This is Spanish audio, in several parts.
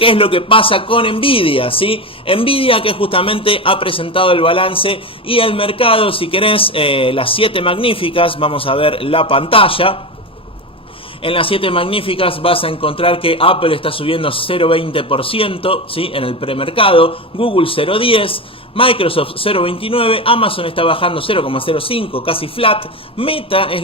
¿Qué es lo que pasa con Nvidia? ¿Sí? Nvidia, que justamente ha presentado el balance y el mercado, si querés, las 7 magníficas, vamos a ver la pantalla. En las 7 magníficas vas a encontrar que Apple está subiendo 0,20%, ¿sí? En el premercado, Google 0,10%, Microsoft 0,29%, Amazon está bajando 0,05%, casi flat, Meta es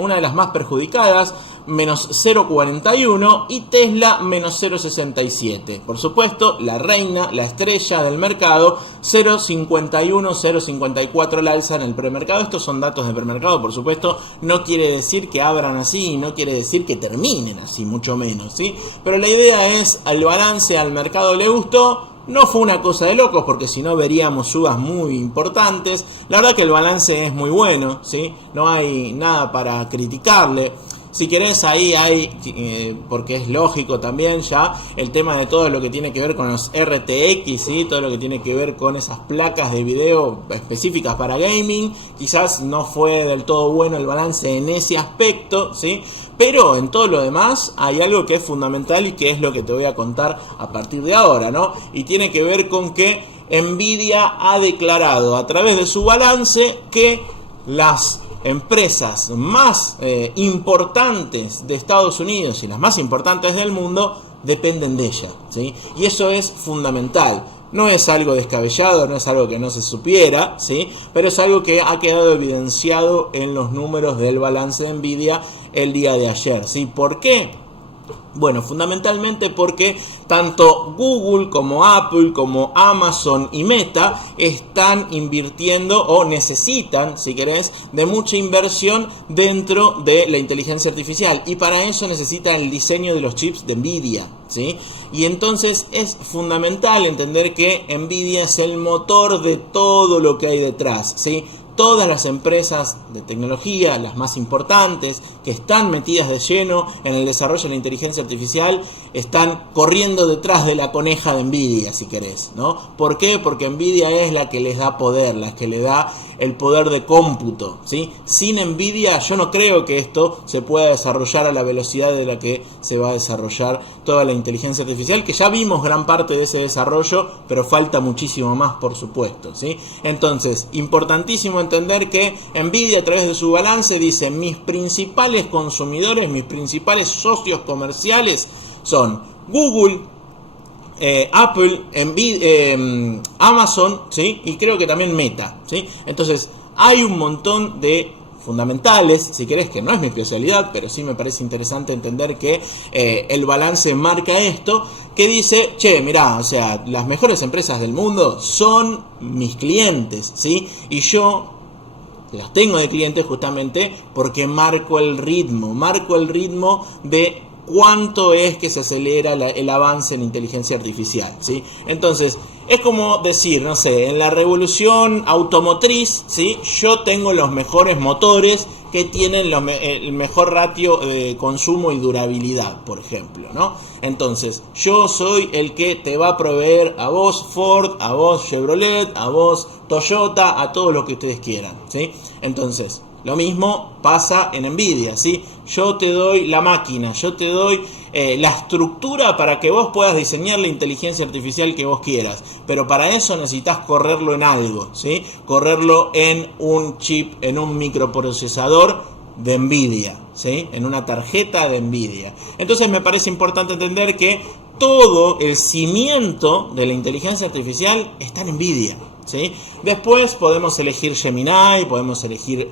una de las más perjudicadas, menos 0,41%, y Tesla menos 0,67%. Por supuesto, la reina, la estrella del mercado, 0,51%, 0,54% la alza en el premercado. Estos son datos de premercado, por supuesto, no quiere decir que abran así, no quiere decir que terminen así, mucho menos, ¿sí? Pero la idea es, el balance al mercado le gustó. No fue una cosa de locos, porque si no veríamos subas muy importantes. La verdad que el balance es muy bueno, ¿sí? No hay nada para criticarle. Si querés, ahí hay, porque es lógico también ya, el tema de todo lo que tiene que ver con los RTX, ¿sí? Todo lo que tiene que ver con esas placas de video específicas para gaming. Quizás no fue del todo bueno el balance en ese aspecto, ¿sí? Pero en todo lo demás hay algo que es fundamental y que es lo que te voy a contar a partir de ahora, ¿no? Y tiene que ver con que Nvidia ha declarado a través de su balance que las empresas más importantes de Estados Unidos y las más importantes del mundo dependen de ella, ¿sí? Y eso es fundamental. No es algo descabellado, no es algo que no se supiera, ¿sí? Pero es algo que ha quedado evidenciado en los números del balance de Nvidia el día de ayer, ¿sí? ¿Por qué? Bueno, fundamentalmente porque tanto Google como Apple, como Amazon y Meta están invirtiendo o necesitan, si querés, de mucha inversión dentro de la inteligencia artificial. Y para eso necesitan el diseño de los chips de Nvidia, ¿sí? Y entonces es fundamental entender que Nvidia es el motor de todo lo que hay detrás, ¿sí? Todas las empresas de tecnología, las más importantes, que están metidas de lleno en el desarrollo de la inteligencia artificial, están corriendo detrás de la coneja de Nvidia, si querés, ¿no? ¿Por qué? Porque Nvidia es la que les da poder, la que le da el poder de cómputo, ¿sí? Sin Nvidia yo no creo que esto se pueda desarrollar a la velocidad de la que se va a desarrollar toda la inteligencia artificial, que ya vimos gran parte de ese desarrollo, pero falta muchísimo más, por supuesto, ¿sí? Entonces, importantísimo entender que Nvidia, a través de su balance, dice: mis principales consumidores, mis principales socios comerciales son Google, Apple, Amazon, ¿sí? Y creo que también Meta, ¿sí? Entonces hay un montón de fundamentales, si querés, que no es mi especialidad, pero sí me parece interesante entender que el balance marca esto, que dice: che, mirá, o sea, las mejores empresas del mundo son mis clientes, ¿sí? Y yo las tengo de clientes justamente porque marco el ritmo de cuánto es que se acelera el avance en inteligencia artificial, ¿sí? Entonces, es como decir, no sé, en la revolución automotriz, ¿sí? Yo tengo los mejores motores que tienen el mejor ratio de consumo y durabilidad, por ejemplo, ¿no? Entonces, yo soy el que te va a proveer a vos Ford, a vos Chevrolet, a vos Toyota, a todo lo que ustedes quieran, ¿sí? Entonces, lo mismo pasa en Nvidia, ¿sí? Yo te doy la máquina, yo te doy la estructura para que vos puedas diseñar la inteligencia artificial que vos quieras. Pero para eso necesitas correrlo en algo, ¿sí? Correrlo en un chip, en un microprocesador de Nvidia, ¿sí? En una tarjeta de Nvidia. Entonces me parece importante entender que todo el cimiento de la inteligencia artificial está en Nvidia, ¿sí? Después podemos elegir Gemini, podemos elegir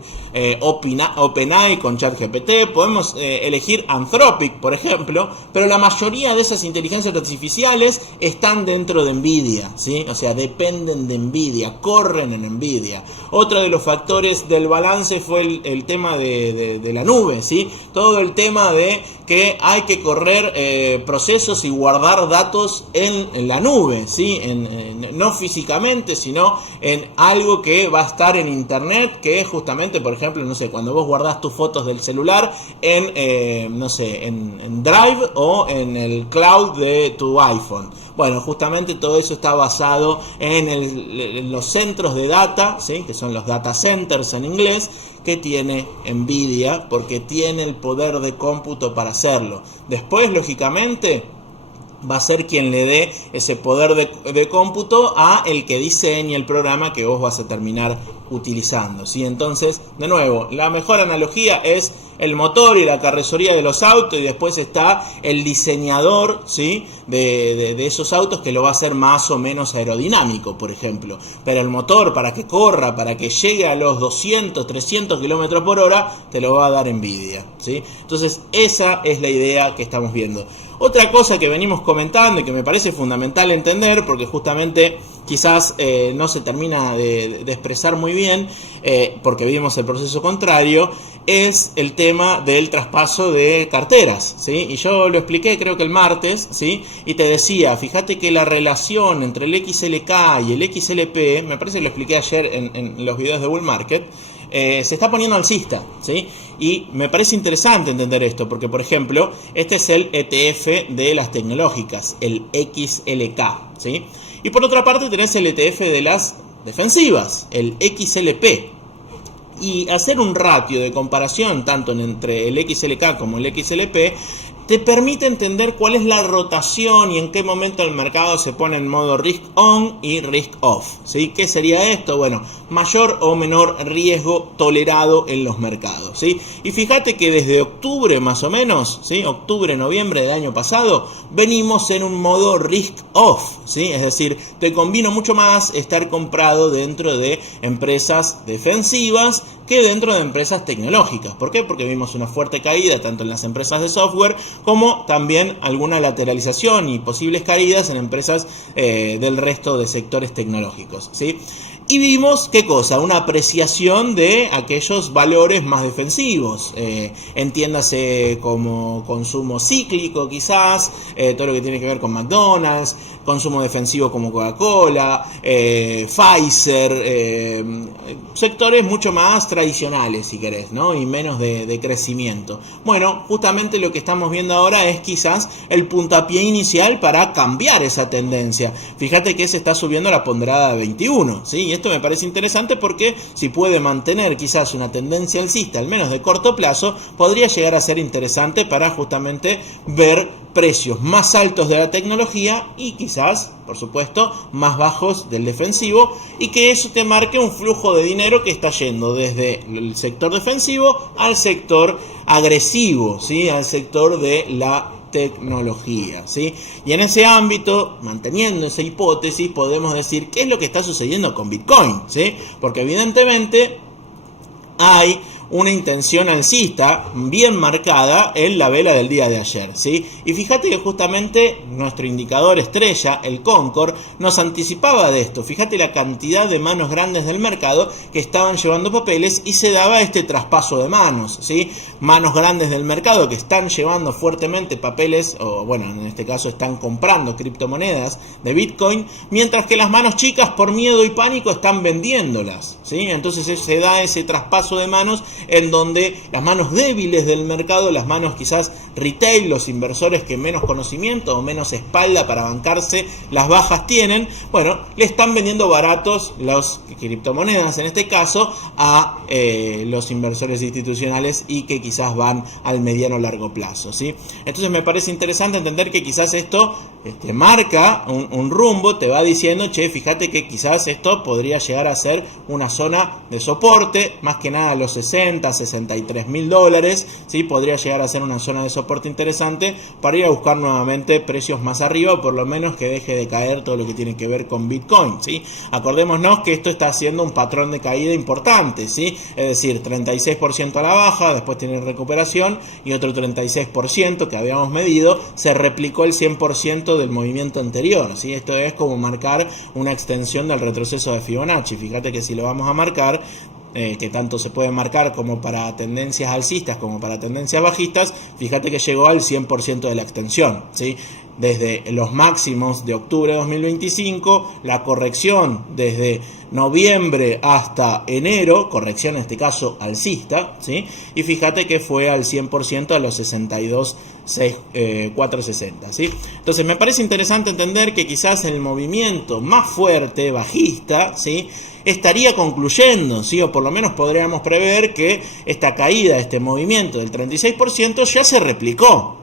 OpenAI con ChatGPT, podemos elegir Anthropic, por ejemplo, pero la mayoría de esas inteligencias artificiales están dentro de Nvidia, ¿sí? O sea, dependen de Nvidia, corren en Nvidia. Otro de los factores del balance fue el tema de la nube, ¿sí? Todo el tema de que hay que correr procesos y guardar datos en la nube, ¿sí? No físicamente, sino en algo que va a estar en internet, que es justamente, por ejemplo, no sé, cuando vos guardás tus fotos del celular en, no sé, en Drive o en el cloud de tu iPhone. Bueno, justamente todo eso está basado en los centros de data, ¿sí? Que son los data centers en inglés, que tiene Nvidia, porque tiene el poder de cómputo para hacerlo. Después, lógicamente, va a ser quien le dé ese poder de cómputo a el que diseñe el programa que vos vas a terminar utilizando, ¿sí? Entonces, de nuevo, la mejor analogía es el motor y la carrocería de los autos, y después está el diseñador, ¿sí? de esos autos, que lo va a hacer más o menos aerodinámico, por ejemplo. Pero el motor, para que corra, para que llegue a los 200, 300 kilómetros por hora, te lo va a dar Nvidia, ¿sí? Entonces, esa es la idea que estamos viendo. Otra cosa que venimos comentando y que me parece fundamental entender, porque justamente quizás no se termina de expresar muy bien, porque vimos el proceso contrario, es el tema del traspaso de carteras, ¿sí? Y yo lo expliqué creo que el martes, ¿sí? Y te decía, fíjate que la relación entre el XLK y el XLP, me parece que lo expliqué ayer en los videos de Bull Market, se está poniendo alcista, ¿sí? Y me parece interesante entender esto, porque por ejemplo, este es el ETF de las tecnológicas, el XLK, ¿sí? Y por otra parte tenés el ETF de las defensivas, el XLP. Y hacer un ratio de comparación tanto entre el XLK como el XLP te permite entender cuál es la rotación y en qué momento el mercado se pone en modo risk on y risk off, ¿sí? ¿Qué sería esto? Bueno, mayor o menor riesgo tolerado en los mercados, ¿sí? Y fíjate que desde octubre más o menos, ¿sí? Octubre, noviembre del año pasado, venimos en un modo risk off, ¿sí? Es decir, te convino mucho más estar comprado dentro de empresas defensivas que dentro de empresas tecnológicas. ¿Por qué? Porque vimos una fuerte caída tanto en las empresas de software como también alguna lateralización y posibles caídas en empresas del resto de sectores tecnológicos, ¿sí? Y vimos, ¿qué cosa? Una apreciación de aquellos valores más defensivos, entiéndase como consumo cíclico quizás, todo lo que tiene que ver con McDonald's, consumo defensivo como Coca-Cola, Pfizer, sectores mucho más tradicionales si querés, ¿no? Y menos de crecimiento. Bueno, justamente lo que estamos viendo ahora es quizás el puntapié inicial para cambiar esa tendencia. Fíjate que se está subiendo la ponderada de 21, ¿sí? Y esto me parece interesante porque si puede mantener quizás una tendencia alcista, al menos de corto plazo, podría llegar a ser interesante para justamente ver precios más altos de la tecnología y quizás, por supuesto, más bajos del defensivo, y que eso te marque un flujo de dinero que está yendo desde el sector defensivo al sector agresivo, ¿sí? Al sector de la tecnología, ¿sí? Y en ese ámbito, manteniendo esa hipótesis, podemos decir qué es lo que está sucediendo con Bitcoin, ¿sí? Porque evidentemente hay una intención alcista bien marcada en la vela del día de ayer, ¿sí? Y fíjate que justamente nuestro indicador estrella, el Concord, nos anticipaba de esto. Fíjate la cantidad de manos grandes del mercado que estaban llevando papeles y se daba este traspaso de manos, ¿sí? Manos grandes del mercado que están llevando fuertemente papeles, o bueno, en este caso están comprando criptomonedas de Bitcoin, mientras que las manos chicas por miedo y pánico están vendiéndolas, ¿sí? Entonces se da ese traspaso de manos en donde las manos débiles del mercado, las manos quizás retail, los inversores que menos conocimiento o menos espalda para bancarse las bajas tienen, bueno, le están vendiendo baratos las criptomonedas en este caso a los inversores institucionales y que quizás van al mediano o largo plazo, ¿sí? Entonces me parece interesante entender que quizás esto te marca un rumbo, te va diciendo, che, fíjate que quizás esto podría llegar a ser una zona de soporte, más que nada los 63 mil dólares, ¿sí? Podría llegar a ser una zona de soporte interesante para ir a buscar nuevamente precios más arriba, o por lo menos que deje de caer todo lo que tiene que ver con Bitcoin, ¿sí? Acordémonos que esto está haciendo un patrón de caída importante, ¿sí? Es decir, 36% a la baja, después tiene recuperación y otro 36% que habíamos medido, se replicó el 100% del movimiento anterior, ¿sí? Esto es como marcar una extensión del retroceso de Fibonacci. Fíjate que si lo vamos a marcar, que tanto se puede marcar como para tendencias alcistas como para tendencias bajistas, fíjate que llegó al 100% de la extensión, ¿sí? Desde los máximos de octubre de 2025, la corrección desde noviembre hasta enero, corrección en este caso alcista, ¿sí? Y fíjate que fue al 100% a los 62.460, ¿sí? Entonces me parece interesante entender que quizás el movimiento más fuerte, bajista, ¿sí?, estaría concluyendo, ¿sí? O por lo menos podríamos prever que esta caída, este movimiento del 36% ya se replicó.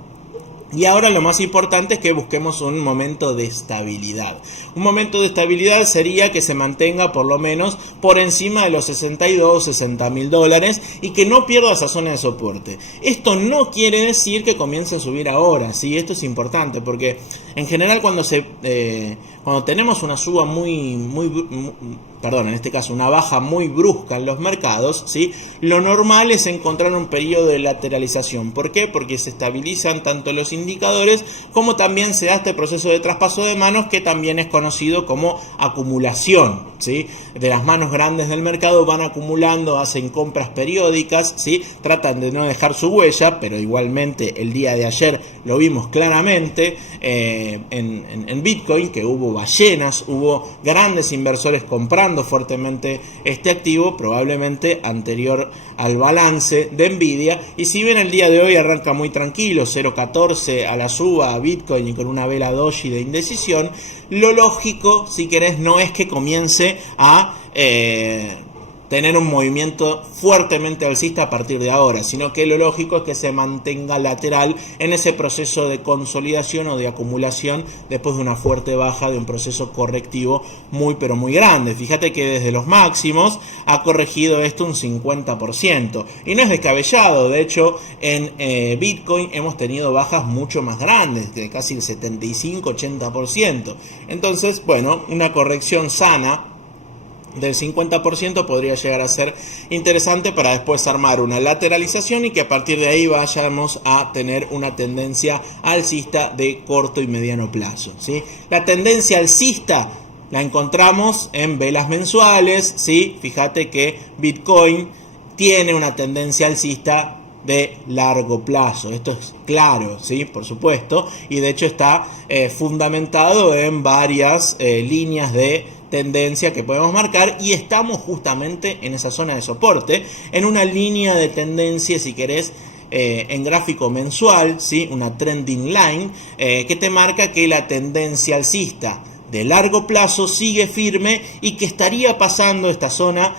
Y ahora lo más importante es que busquemos un momento de estabilidad. Un momento de estabilidad sería que se mantenga por lo menos por encima de los 62, 60 mil dólares y que no pierda esa zona de soporte. Esto no quiere decir que comience a subir ahora, ¿sí? Esto es importante porque en general cuando tenemos una suba en este caso una baja muy brusca en los mercados, ¿sí? Lo normal es encontrar un periodo de lateralización. ¿Por qué? Porque se estabilizan tanto los indicadores como también se da este proceso de traspaso de manos que también es conocido como acumulación, ¿sí? De las manos grandes del mercado van acumulando, hacen compras periódicas, ¿sí? Tratan de no dejar su huella, pero igualmente el día de ayer lo vimos claramente en Bitcoin, que hubo ballenas, hubo grandes inversores comprando fuertemente este activo, probablemente anterior al balance de Nvidia. Y si bien el día de hoy arranca muy tranquilo, 0.14 a la suba a Bitcoin y con una vela doji de indecisión, lo lógico, si querés, no es que comience a tener un movimiento fuertemente alcista a partir de ahora, sino que lo lógico es que se mantenga lateral en ese proceso de consolidación o de acumulación después de una fuerte baja, de un proceso correctivo muy pero muy grande. Fíjate que desde los máximos ha corregido esto un 50% y no es descabellado. De hecho, en Bitcoin hemos tenido bajas mucho más grandes, de casi el 75-80%. Entonces, bueno, una corrección sana del 50% podría llegar a ser interesante para después armar una lateralización y que a partir de ahí vayamos a tener una tendencia alcista de corto y mediano plazo, ¿sí? La tendencia alcista la encontramos en velas mensuales, ¿sí? Fíjate que Bitcoin tiene una tendencia alcista de largo plazo, esto es claro, ¿sí? Por supuesto, y de hecho está fundamentado en varias líneas de tendencia que podemos marcar y estamos justamente en esa zona de soporte, en una línea de tendencia, si querés, en gráfico mensual, ¿sí? Una trending line que te marca que la tendencia alcista de largo plazo sigue firme y que estaría pasando esta zona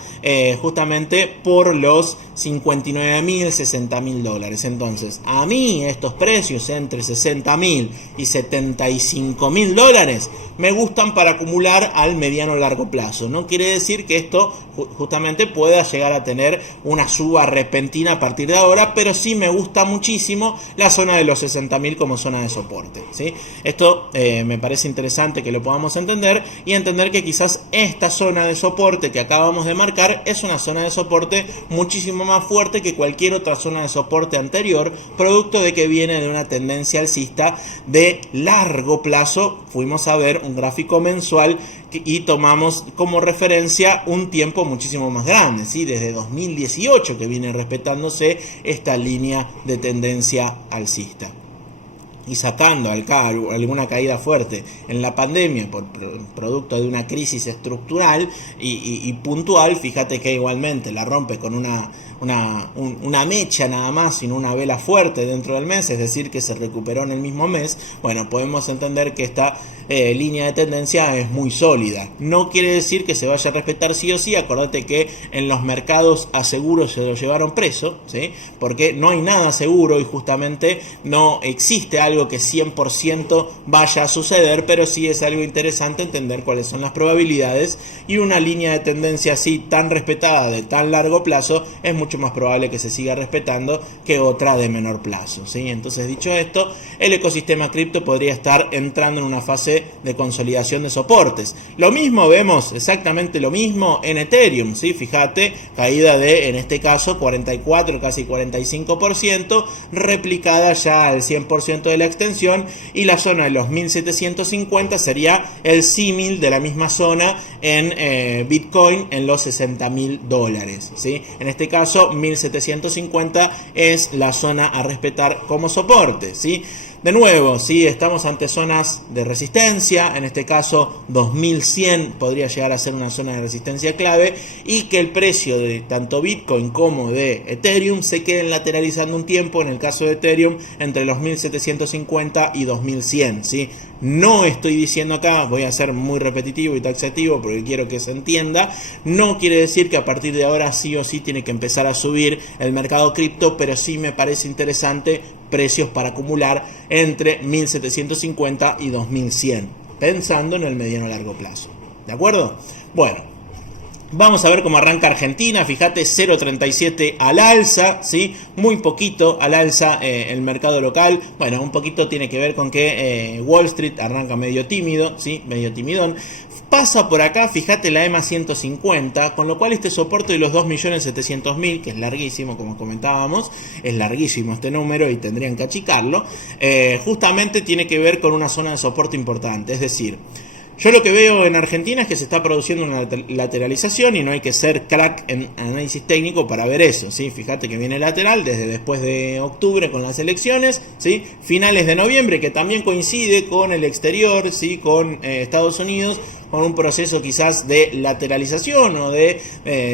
justamente por los 59.000, 60.000 dólares. Entonces, a mí estos precios entre 60.000 y 75.000 dólares me gustan para acumular al mediano largo plazo. No quiere decir que esto justamente pueda llegar a tener una suba repentina a partir de ahora, pero sí me gusta muchísimo la zona de los 60.000 como zona de soporte, ¿sí? Esto me parece interesante que lo podamos entender y entender que quizás esta zona de soporte que acabamos de marcar es una zona de soporte muchísimo más fuerte que cualquier otra zona de soporte anterior, producto de que viene de una tendencia alcista de largo plazo. Fuimos a ver un gráfico mensual y tomamos como referencia un tiempo muchísimo más grande, ¿sí? Desde 2018 que viene respetándose esta línea de tendencia alcista. Y sacando alguna caída fuerte en la pandemia por producto de una crisis estructural y puntual, fíjate que igualmente la rompe con una mecha nada más, sin una vela fuerte dentro del mes, es decir, que se recuperó en el mismo mes. Bueno, podemos entender que esta línea de tendencia es muy sólida. No quiere decir que se vaya a respetar sí o sí. Acordate que en los mercados a seguro se lo llevaron preso, ¿sí? Porque no hay nada seguro y justamente no existe algo que 100% vaya a suceder, pero sí es algo interesante entender cuáles son las probabilidades, y una línea de tendencia así tan respetada de tan largo plazo es mucho más probable que se siga respetando que otra de menor plazo, ¿sí? Entonces, dicho esto, el ecosistema cripto podría estar entrando en una fase de consolidación de soportes. Lo mismo vemos, exactamente lo mismo en Ethereum, ¿sí? Fíjate, caída de, en este caso, 44, casi 45%, replicada ya al 100% de la extensión, y la zona de los 1750 sería el símil de la misma zona en Bitcoin en los 60.000 dólares, ¿sí? En este caso 1750 es la zona a respetar como soporte, ¿sí? De nuevo, ¿sí? Estamos ante zonas de resistencia, en este caso 2100 podría llegar a ser una zona de resistencia clave, y que el precio de tanto Bitcoin como de Ethereum se queden lateralizando un tiempo, en el caso de Ethereum entre los 1750 y 2100, ¿sí? No estoy diciendo acá, voy a ser muy repetitivo y taxativo porque quiero que se entienda, no quiere decir que a partir de ahora sí o sí tiene que empezar a subir el mercado cripto, pero sí me parece interesante precios para acumular entre 1750 y 2100, pensando en el mediano largo plazo. ¿De acuerdo? Bueno, vamos a ver cómo arranca Argentina. Fíjate, 0.37 al alza, ¿sí? Muy poquito al alza el mercado local. Bueno, un poquito tiene que ver con que Wall Street arranca medio tímido, ¿sí? Medio timidón. Pasa por acá, fíjate, la EMA 150, con lo cual este soporte de los 2.700.000, que es larguísimo, como comentábamos, es larguísimo este número y tendrían que achicarlo, justamente tiene que ver con una zona de soporte importante. Es decir, yo lo que veo en Argentina es que se está produciendo una lateralización y no hay que ser crack en análisis técnico para ver eso, ¿sí? Fíjate que viene lateral desde después de octubre con las elecciones, ¿sí? Finales de noviembre, que también coincide con el exterior, ¿sí? Con Estados Unidos, con un proceso quizás de lateralización o de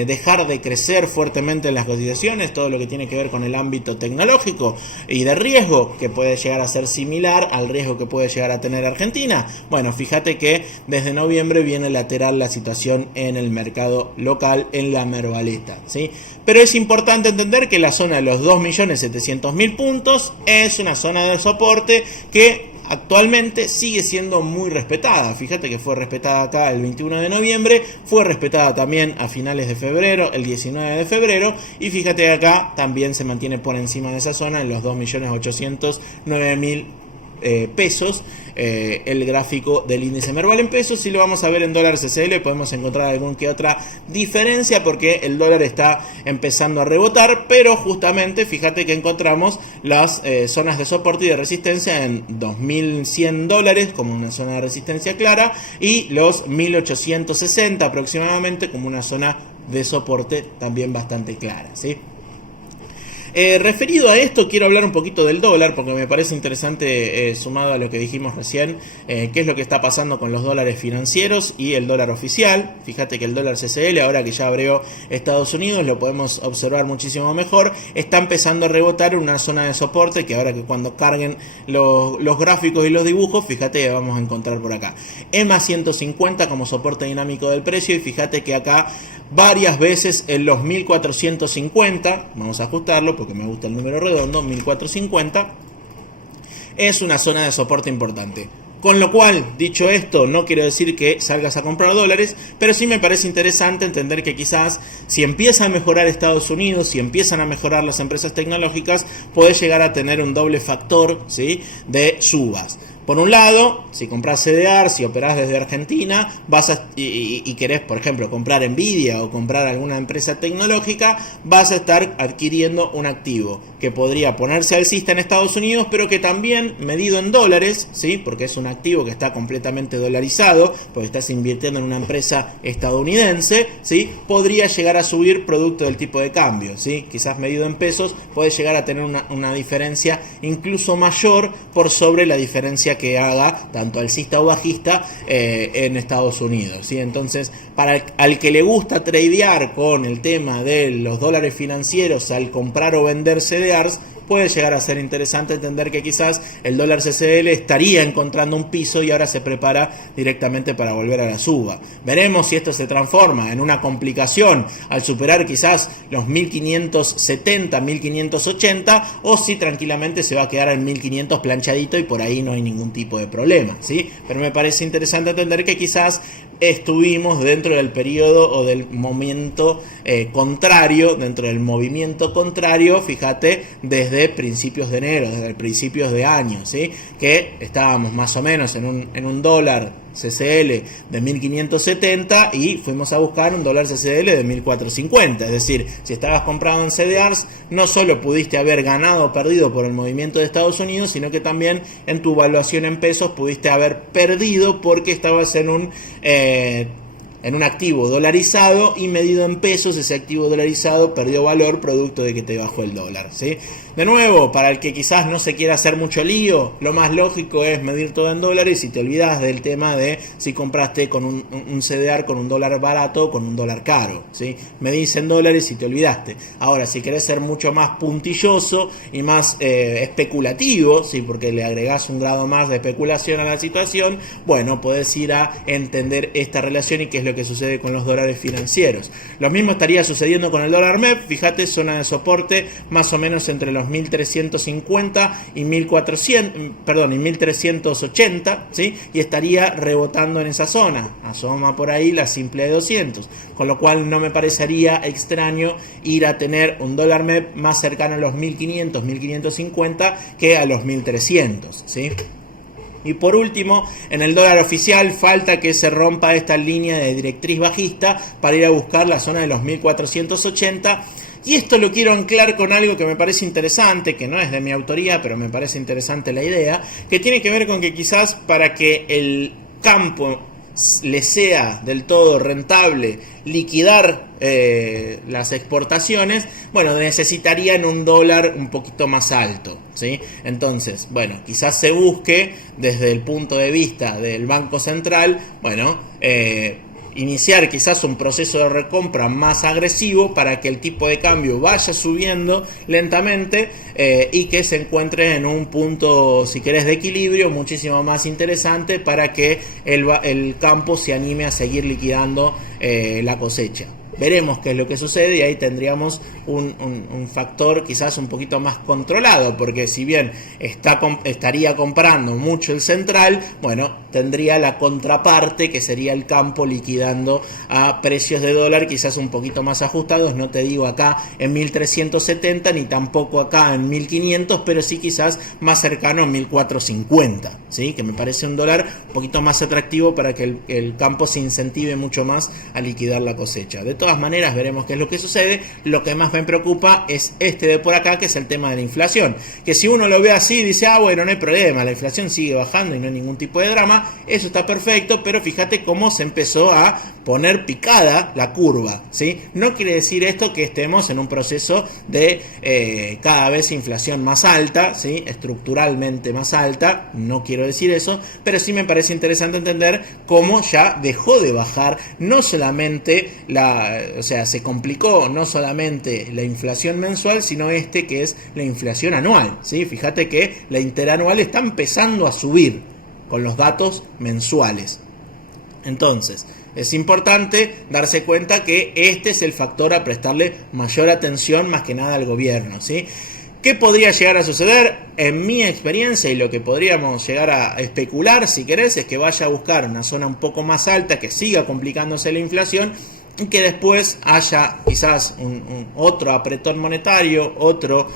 dejar de crecer fuertemente en las cotizaciones, todo lo que tiene que ver con el ámbito tecnológico y de riesgo, que puede llegar a ser similar al riesgo que puede llegar a tener Argentina. Bueno, fíjate que desde noviembre viene lateral la situación en el mercado local, en la Mervaleta, ¿sí? Pero es importante entender que la zona de los 2.700.000 puntos es una zona de soporte que actualmente sigue siendo muy respetada. Fíjate que fue respetada acá el 21 de noviembre, fue respetada también a finales de febrero, el 19 de febrero, y fíjate acá también se mantiene por encima de esa zona en los 2.809.000 pesos, el gráfico del índice Merval en pesos. Si lo vamos a ver en dólar CCL podemos encontrar alguna que otra diferencia porque el dólar está empezando a rebotar, pero justamente fíjate que encontramos las zonas de soporte y de resistencia en 2.100 dólares como una zona de resistencia clara y los 1.860 aproximadamente como una zona de soporte también bastante clara, ¿sí? Referido a esto, quiero hablar un poquito del dólar, porque me parece interesante, sumado a lo que dijimos recién, qué es lo que está pasando con los dólares financieros y el dólar oficial. Fíjate que el dólar CCL, ahora que ya abrió Estados Unidos, lo podemos observar muchísimo mejor, está empezando a rebotar en una zona de soporte que ahora que cuando carguen los gráficos y los dibujos, fíjate que vamos a encontrar por acá. EMA 150 como soporte dinámico del precio, y fíjate que acá varias veces en los 1450, vamos a ajustarlo porque me gusta el número redondo, 1450 es una zona de soporte importante. Con lo cual, dicho esto, no quiero decir que salgas a comprar dólares, pero sí me parece interesante entender que quizás si empieza a mejorar Estados Unidos, si empiezan a mejorar las empresas tecnológicas, puede llegar a tener un doble factor, ¿sí?, de subas. Por un lado, si compras CDR, si operás desde Argentina, y querés, por ejemplo, comprar Nvidia o comprar alguna empresa tecnológica, vas a estar adquiriendo un activo que podría ponerse alcista en Estados Unidos, pero que también, medido en dólares, ¿sí?, porque es un activo que está completamente dolarizado, porque estás invirtiendo en una empresa estadounidense, ¿sí?, podría llegar a subir producto del tipo de cambio, ¿sí? Quizás medido en pesos puede llegar a tener una diferencia incluso mayor por sobre la diferencia que haga tanto alcista o bajista en Estados Unidos, ¿sí? Entonces, al que le gusta tradear con el tema de los dólares financieros al comprar o vender CDRs, puede llegar a ser interesante entender que quizás el dólar CCL estaría encontrando un piso y ahora se prepara directamente para volver a la suba. Veremos si esto se transforma en una complicación al superar quizás los 1570, 1580, o si tranquilamente se va a quedar en 1500 planchadito y por ahí no hay ningún tipo de problema, ¿sí? Pero me parece interesante entender que quizás estuvimos dentro del periodo o del momento contrario, dentro del movimiento contrario, fíjate, desde principios de enero, desde principios de año, ¿sí?, que estábamos más o menos en un dólar CCL de 1570 y fuimos a buscar un dólar CCL de 1450. Es decir, si estabas comprado en CDRs, no solo pudiste haber ganado o perdido por el movimiento de Estados Unidos, sino que también en tu valuación en pesos pudiste haber perdido porque estabas en un activo dolarizado y medido en pesos, ese activo dolarizado perdió valor producto de que te bajó el dólar, ¿sí? De nuevo, para el que quizás no se quiera hacer mucho lío, lo más lógico es medir todo en dólares y te olvidas del tema de si compraste con un CDR con un dólar barato o con un dólar caro, ¿sí? Medís en dólares y te olvidaste. Ahora, si querés ser mucho más puntilloso y más especulativo, ¿sí?, porque le agregás un grado más de especulación a la situación, bueno, podés ir a entender esta relación y qué es lo que sucede con los dólares financieros. Lo mismo estaría sucediendo con el dólar MEP. Fíjate, zona de soporte más o menos entre los los 1350 y 1380, ¿sí? Y estaría rebotando en esa zona. Asoma por ahí la simple de 200, con lo cual no me parecería extraño ir a tener un dólar MEP más cercano a los 1500, 1550 que a los 1300, ¿sí? Y por último, en el dólar oficial falta que se rompa esta línea de directriz bajista para ir a buscar la zona de los 1480. Y esto lo quiero anclar con algo que me parece interesante, que no es de mi autoría, pero me parece interesante la idea, que tiene que ver con que quizás para que el campo le sea del todo rentable liquidar las exportaciones, bueno, necesitarían un dólar un poquito más alto, ¿sí? Entonces, bueno, quizás se busque desde el punto de vista del Banco Central, bueno, iniciar quizás un proceso de recompra más agresivo para que el tipo de cambio vaya subiendo lentamente y que se encuentre en un punto, si querés, de equilibrio muchísimo más interesante para que el campo se anime a seguir liquidando la cosecha. Veremos qué es lo que sucede y ahí tendríamos un factor quizás un poquito más controlado, porque si bien estaría comprando mucho el central, bueno, tendría la contraparte que sería el campo liquidando a precios de dólar quizás un poquito más ajustados, no te digo acá en 1370 ni tampoco acá en 1500, pero sí quizás más cercano a 1450, ¿sí? Que me parece un dólar un poquito más atractivo para que el campo se incentive mucho más a liquidar la cosecha. De todas maneras veremos qué es lo que sucede. Lo que más me preocupa es este de por acá, que es el tema de la inflación, que si uno lo ve así dice, bueno, no hay problema, la inflación sigue bajando y no hay ningún tipo de drama, eso está perfecto, pero fíjate cómo se empezó a poner picada la curva, ¿sí? No quiere decir esto que estemos en un proceso de cada vez inflación más alta, ¿sí? Estructuralmente más alta, no quiero decir eso, pero sí me parece interesante entender cómo ya dejó de bajar no solamente se complicó no solamente la inflación mensual, sino que es la inflación anual, ¿sí? Fíjate que la interanual está empezando a subir con los datos mensuales. Entonces, es importante darse cuenta que este es el factor a prestarle mayor atención más que nada al gobierno, ¿sí? ¿Qué podría llegar a suceder? En mi experiencia, y lo que podríamos llegar a especular, si querés, es que vaya a buscar una zona un poco más alta, que siga complicándose la inflación, y que después haya quizás otro apretón monetario, otro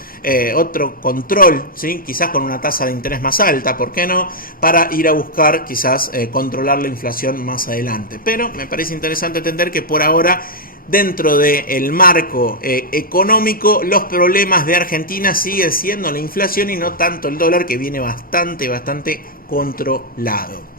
control, ¿sí? Quizás con una tasa de interés más alta, ¿por qué no? Para ir a buscar quizás controlar la inflación más adelante. Pero me parece interesante entender que por ahora, dentro del marco económico, los problemas de Argentina siguen siendo la inflación y no tanto el dólar, que viene bastante controlado.